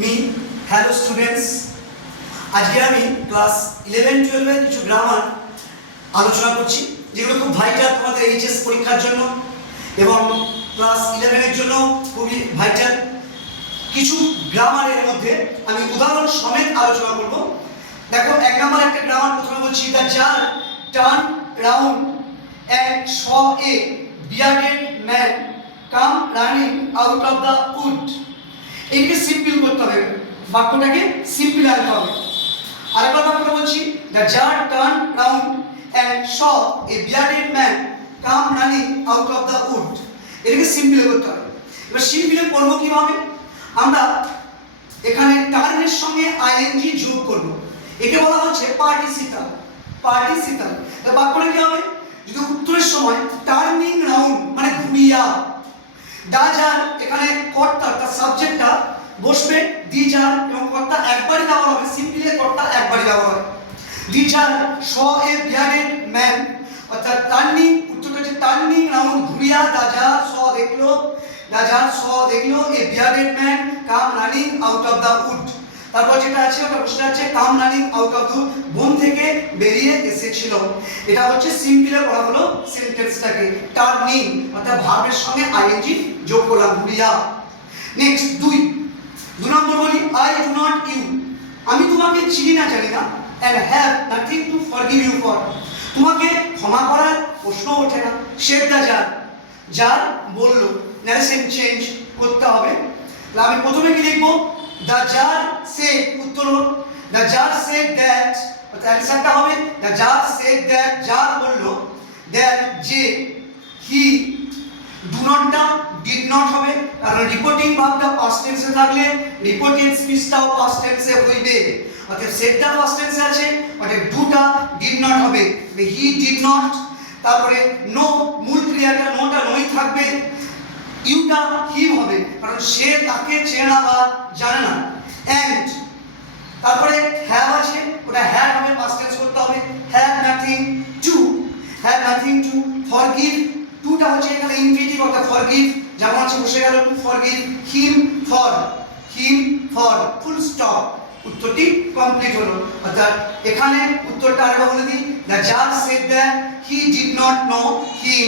Me hello students, আজকে আমি class 11-12 এর কিছু গ্রামার আলোচনা করছি যেগুলো খুব ভাইটাল তোমাদের এইচএস পরীক্ষার জন্য এবং ক্লাস 11 এর জন্য খুবই ভাইটাল। কিছু গ্রামারের মধ্যে আমি উদাহরণ সমেত আলোচনা করব। দেখো, এক নম্বর একটা গ্রামার প্রথমে বলছি, the tsar turn round and saw a bearded man come running out of the wood. এইটাকে সিম্পল করতে হবে, বাক্যটাকে সিম্পল আনতে হবে। আরেকবার বাক্যটা বলছি, the jar turned round and saw a bearded man come running out of the wood. এটাকে simple করতে হবে। এবার সিম্পল করব কিভাবে? আমরা এখানে টার্নের সঙ্গে আইএনজি যোগ করব। একে বলা হচ্ছে পার্টিসিপল। পার্টিসিপল তার বাক্যটা কি হবে? যদি উত্তরের সময় টার্নিং রাউন্ড মানে ঘুরিয়া, দা যার এখানে কর্তা তার সাবজেক্টটা বসবে দি যার এবং কর্তা একবারই ব্যবহার হবে, সিম্পলি কর্তা একবারই ব্যবহার হবে। দি যার স এ বিয়ার্ডেড ম্যান, অর্থাৎ টার্নিং, উত্তরটা হচ্ছে টার্নিং রাউন্ড ঘুরিয়া, দা যার স দেখলো, দা যার স দেখলো a bearded man come running out of the wood. তারপর যেটা আছে ওটা প্রশ্ন আছে come running out of the বন থেকে বেরিয়ে এসেছিল। এটা হচ্ছে সিম্পলে করা হলো সেন্টেন্সটাকে টার্নিং অর্থাৎ ভার্বের সঙ্গে আইএনজি যোগ করলাম, ঘুরিয়া। নেক্সট দুই নম্বর বলি, আই ডু নট ইউ, আমি তোমাকে চিনি না জানি না, and have nothing to forgive you for, তোমাকে ক্ষমা করার প্রশ্ন ওঠে না। সেড দা যার, যার বলল, ন্যারেশন চেঞ্জ করতে হবে। তাহলে আমি প্রথমে কি লিখবো? The jar said, উত্তর the jar said that, অর্থাৎ অ্যানসারটা হবে the jar said that, jar বললো that যে he, do not টা did not হবে, কারণ রিপোর্টিং ভার্বটা পাস্ট টেন্সে থাকলে রিপোর্টিং স্পিচটাও পাস্ট টেন্সে হইবে। অর্থাৎ saidটা পাস্ট টেন্সে আছে, অর্থাৎ do টা did not হবে, he did not। তারপরে no, মূল ক্রিয়াটা নোটা নই থাকবে, ইউটা হিম হবে কারণ সে তাকে চেনা বা জানে না। এন্ড তারপরে হ্যাভ আছে, ওটা হ্যাড হবে, পাস্ট টেন্স করতে হবে, have nothing two, have nothing to. Forgive, টুটা হচ্ছে এখানে ইনফিনিটিভ অর্থাৎ ফরগিভ, যেমন আছে বসে গেল to forgive, him for, full stop. উত্তরটি কমপ্লিট হলো। অর্থাৎ এখানে উত্তরটা আরেকবার বলে দিই, the tsar said that he did not know him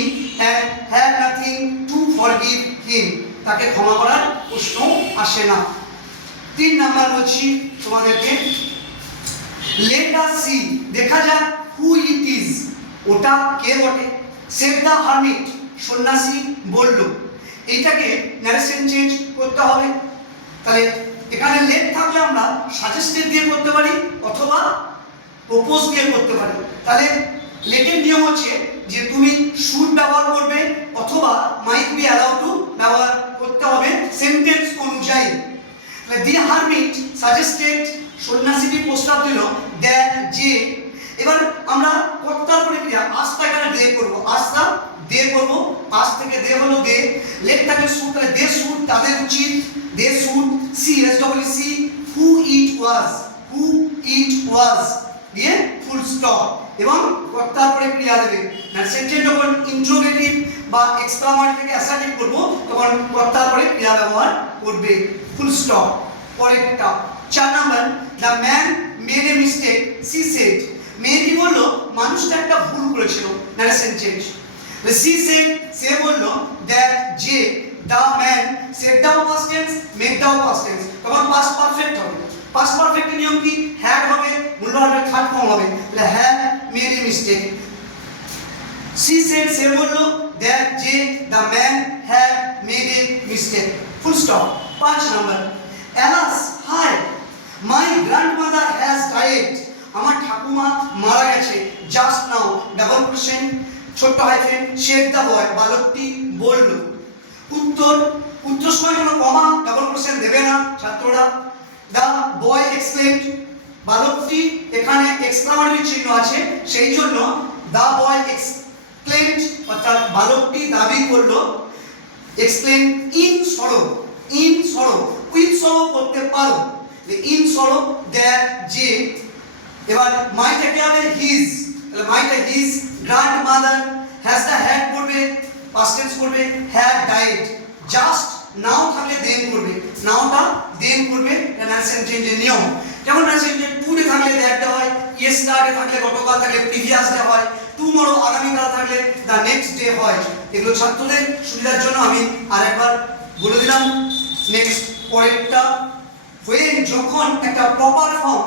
and had nothing to forgive him, তাকে ক্ষমা করার প্রশ্ন আসে না। 3 নাম্বার বলছি তোমাদেরকে, let us see, দেখা যাক who it is, ওটা কে বটে। said the hermit, সন্ন্যাসী বলল, এইটাকে ন্যারেশন চেঞ্জ করতে হবে। তাহলে এখানে লেট থাকলে আমরা সাজেস্টেড দিয়ে করতে পারি অথবা প্রপোজ দিয়ে করতে পারি। তাহলে লেটের নিয়ম হচ্ছে যে তুমি শুড ব্যবহার করবে অথবা মাইট বি অ্যালাউড টু ব্যবহার করতে হবে সেন্টেন্স অনুযায়ী। তাহলে দি হারমিট সাজেস্টেড, সন্ন্যাসীটি প্রস্তাব দিল, দ্যাট যে, এবার আমরা কর্তার প্রক্রিয়া আস্তা এখানে দে করব, আস্তা দে করব, আস থেকে দে হলো দে, লেট থাকে শুড, তাহলে দে শুড তাদের উচিত, they should see S W see who it was দিয়ে ফুল স্টপ এবং কর্তার পরে ক্রিয়া দেবে। না সেন্টেন্স যখন ইন্ট্রোগেটিভ বা এক্সক্লামেটরি থেকে অ্যাসার্টিভ করব তখন কর্তার পরে ক্রিয়া ব্যবহার করবে, ফুল স্টপ। পরেরটা 4 number, the man made a mistake she said, মেয়েটি বলল মানুষটা একটা ভুল করেছিল, ন্যারেশন চেঞ্জ। সি সেড, সে বলল, দ্যাট যে, দ্য ম্যান, সেডটাও পাস্ট টেন্স, মেডটাও পাস্ট টেন্স, তখন পাস্ট পারফেক্ট হবে। পাস্ট পারফেক্টের নিয়ম কি? হ্যাড হবে, মূল ভার্বের থার্ড ফর্ম হবে, তাহলে had made a mistake. She said, সে বলল, দ্যাট যে, the man had made a mistake, full stop. 5 number, alas হায়, মাই গ্র্যান্ডমাদার হ্যাজ ডাইড, আমার ঠাকুমা মারা গেছে, জাস্ট নাও, ডাবল কোশ্চেন, ছোট্ট হাইফেন, শেড দ্য বয়, বালকটি বলল। উত্তর সময় কোনো কমা ডাবল কোশ্চেন দেবে না ছাত্ররা। দ্য বয় এক্সপ্লেইনড, বালকটি এখানে এক্সক্লামেটরি চিহ্ন আছে সেই জন্য দ্য বয় এক্সপ্লেইনড অর্থাৎ বালকটি দাবি করলো, এক্সপ্লেইন ইন সরো, উইথ সরো করতে পারো, ইন সরো, দ্যাট যে, এবার মাইটা কি হবে? হিজ, তাহলে মাইটা his grandmother, has the had করবে, পাস্ট টেন্স করবে, হ্যাড ডাইড, জাস্ট নাও থাকলে দেন করবে, নাওটা দেন করবে, প্রেজেন্ট টেন্সের নিয়ম। যেমন প্রেজেন্ট টেন্স টুডে থাকলে দ্যাট হয়, ইয়েস্টারডে থাকলে গতকাল থাকলে প্রিভিয়াস ডে হয়, টুমরো আগামীকাল থাকলে দ্য নেক্সট ডে হয়। এগুলো ছাত্রদের সুবিধার জন্য আমি আরেকবার বলে দিলাম। নেক্সট পরেরটা, when যখন একটা প্রপার ফর্ম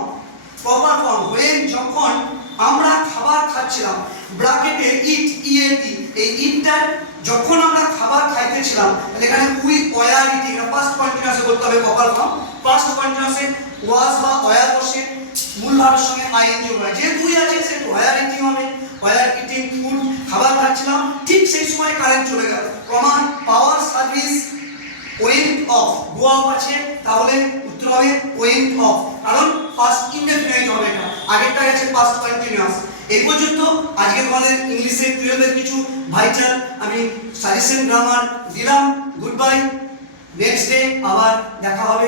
when যখন আমরা খাবার খাচ্ছিলাম, ব্র্যাকেটে ইট ইএটি, এই ইটটা যখন আমরা খাবার খাইতেছিলাম, এখানে উই ওয়ার ইটিং, এটা পাস্ট কন্টিনিউয়াসে বলতে হবে প্রপার ফর্ম। পাস্ট কন্টিনিউয়াসে ওয়াজ বা ওয়ার বসে মূল ভাবের সঙ্গে আইএনজি হয়, যেহেতু উই আছে সেহেতু ওয়ার ইটিং হবে, ওয়ার ইটিং ফুড, খাবার খাচ্ছিলাম, ঠিক সেই সময় কারেন্ট চলে গেল, প্রমাণ power service went off, go off আছে, তাহলে উত্তর হবে ওয়েন্ট অফ, কারণ পাস্ট ইনডেফিনিট হবে, এটা আগেরটা গেছে পাস্ট কন্টিনিউয়াস। এই পর্যন্ত আজকে তোমাদের ইংলিশে 12 এর কিছু ভাইটাল আমি সাজেশন গ্রামার দিলাম। গুড বাই, নেক্সট ডে আবার দেখা হবে।